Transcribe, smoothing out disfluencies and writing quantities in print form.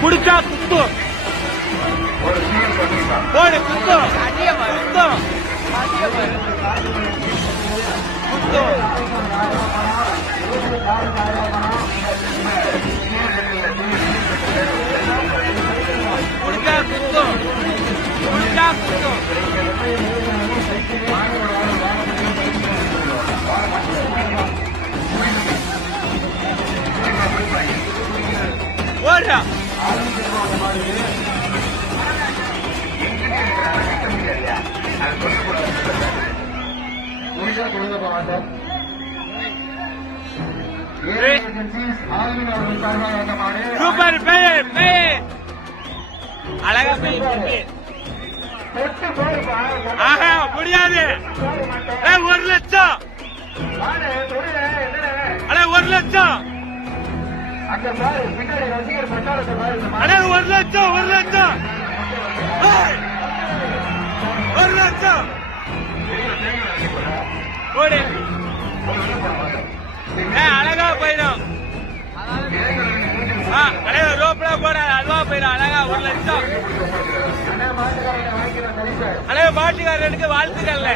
குடிச்சா குத்தும் போடு குத்தும் குத்தும் குத்தும் குடிச்சா குத்தும் குடிச்சா குத்தும் ஓடுறா சூப்பர் அழகா ஆஹா முடியாது 1 லட்சம் அட 1 லட்சம் அட 1 லட்சம் 1 லட்சம் 1 லட்சம் போடு அழகா போயிடும் ரோப்ல போட அதுவா போயிடும் அழகா 1 லட்சம் அழகா மாட்டுக்காரனுக்கு வாழ்த்துக்கள்ல